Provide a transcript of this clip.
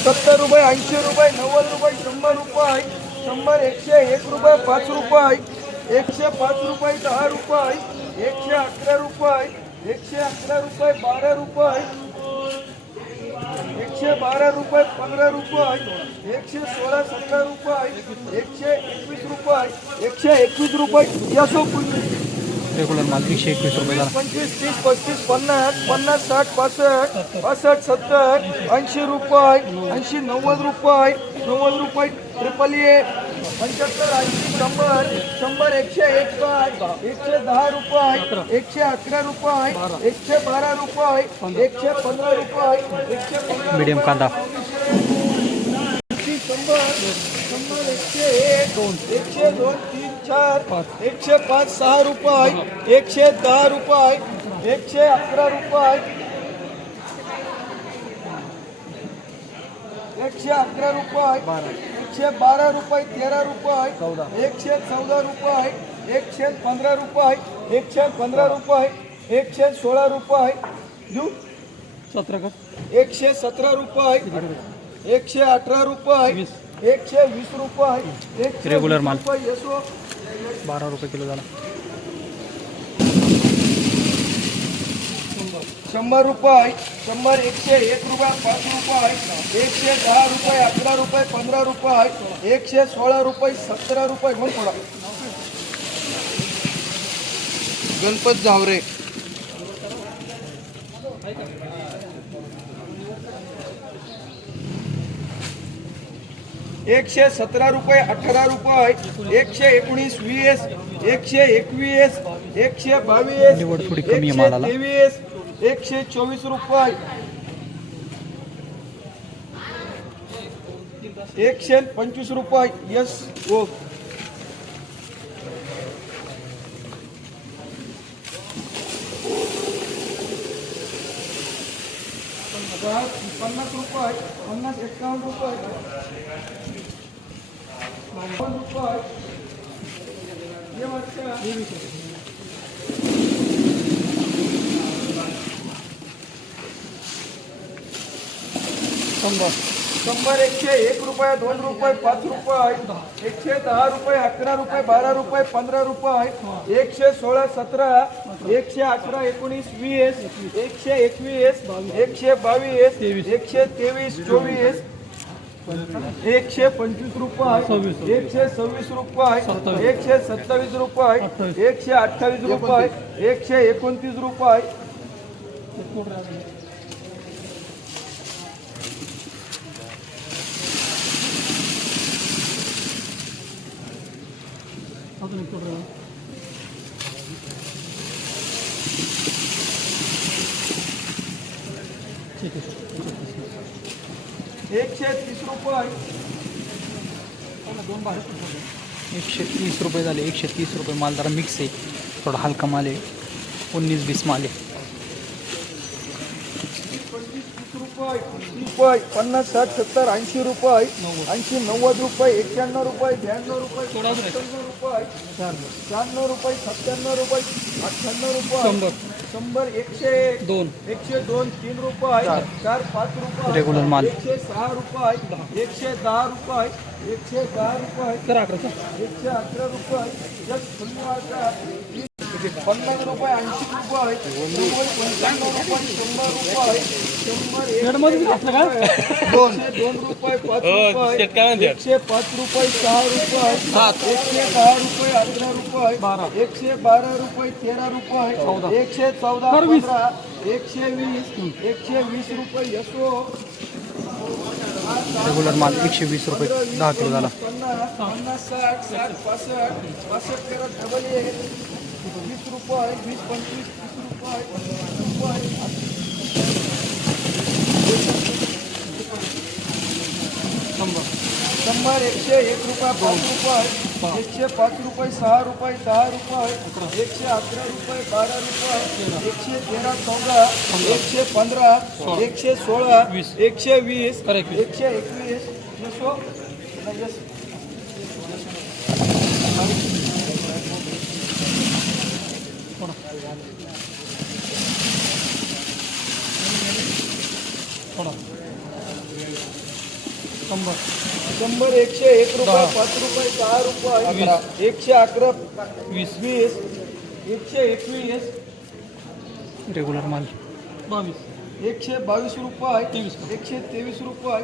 सत्तर रुपये ऐंशी रुपये नव्वद रुपये शंभर रुपये शंभर एकशे एक रुपये पाच रुपये एकशे पाच रुपये दहा रुपये एकशे अकरा रुपये एकशे अकरा रुपये बारा रुपये एकशे बारा रुपये पंधरा रुपये एकशे सोळा सतरा रुपये एकशे एकवीस रुपये एकशे एकवीस रुपये यसो पंचवीस रेग्युलर माल एकशे एकवीस रुपये पंचवीस तीस पस्तीस पन्नास पन्नास साठ पासष्ट पासष्ट सत्तर ऐंशी रुपये ऐंशी नव्वद रुपये नव्वद रुपये ट्रिपल ए पंच्याहत्तर ऐंशी शंभर शंभर एकशे एक पाच एकशे दहा रुपये एकशे अकरा रुपये एकशे बारा रुपये एकशे पंधरा रुपये एकशे पंधरा मीडियम कांदा. शंभर शंभर एकशे एक दोन एकशे दोन तीन चार एकशे पाच सहा रुपये एकशे दहा रुपये एकशे अकरा रुपये एकशे अकरा रुपये एकशे बारा रुपये तेरा रुपये एकशे चौदा रुपये एकशे पंधरा रुपये एकशे पंधरा रुपये एकशे सोळा रुपये देऊ सतरा एकशे सतरा रुपये एकशे अठरा रुपये एकशे वीस रुपये वीस माल. रुपये बारा रुपये किलो झाला. शंभर. रुपये शंभर एकशे एक रुपये पाच रुपये एकशे दहा रुपये अकरा रुपये पंधरा रुपये एकशे सोळा रुपये सतरा रुपये म्हणून थोडा गणपत झावरे. एकशे सतरा रुपये अठरा रुपये एकशे एकोणीस वीस एकशे एकवीस एकशे बावीस एकशे. तेवीस एकशे चोवीस रुपये. एकशे पंचवीस रुपये. यस हो पन्नास रुपये पन्नास एकावन्न रुपये. शंभर. शंभर एकशे एक रुपये दोन रुपये पाच रुपये एकशे दहा रुपये अकरा रुपये बारा रुपये पंधरा रुपये एकशे सोळा सतरा एकशे अकरा एकोणीस वीस एकशे एकवीस एकशे बावीस एकशे तेवीस चोवीस एकशे पंचवीस रुपये एकशे सव्वीस रुपये एकशे सत्तावीस रुपये एकशे अठ्ठावीस रुपये एकशे एकोणतीस रुपये एकशे तीस रुपये. एकशे तीस रुपये झाले. एकशे तीस रुपये मिक्स है थोडा हलका माल है उन्नीस बीस माल तीस रुपये रुपये पन्नास साठ सत्तर ऐंशी रुपये ऐंशी नव्वद रुपये एक्क्याण्णव रुपये ब्याण्णव रुपये रुपये शहाण्णव रुपये सत्त्याण्णव रुपये अठ्ठ्याण्णव रुपये शंभर. एकशे एक दोन. एकशे दोन तीन रुपये चार. पाच रुपये Regular माल. एकशे सहा रुपये एकशे दहा रुपये एकशे दहा रुपये एकशे अकरा रुपये पन्नास रुपये ऐंशी रुपये पंच्याण्णव रुपये शंभर रुपये शंभर एक दोन. दोन रुपये पाच रुपये एकशे पाच रुपये सहा रुपये एकशे दहा रुपये अकरा रुपये एकशे बारा रुपये तेरा रुपये एकशे चौदा पंधरा एकशे वीस एकशे वीस रुपये यसो रेग्युलर माल एकशे वीस रुपये दहा किलो झाला. वीस रुपये वीस पंचवीस तीस रुपये पन्नास रुपये शंभर. शंभर एकशे एक रुपये पाच रुपये एकशे पाच रुपये सहा रुपये दहा रुपये एकशे अकरा रुपये बारा रुपये एकशे तेरा चौदा. एकशे पंधरा. एकशे सोळा. एकशे वीस. एकशे एकवीस. यस शंभर. शंभर एकशे एक रुपये पाच रुपये दहा रुपये एकशे अकरा वीस. वीस. एकशे एकवीस. रेग्युलर माल. बावीस. एकशे बावीस रुपये एकशे तेवीस रुपये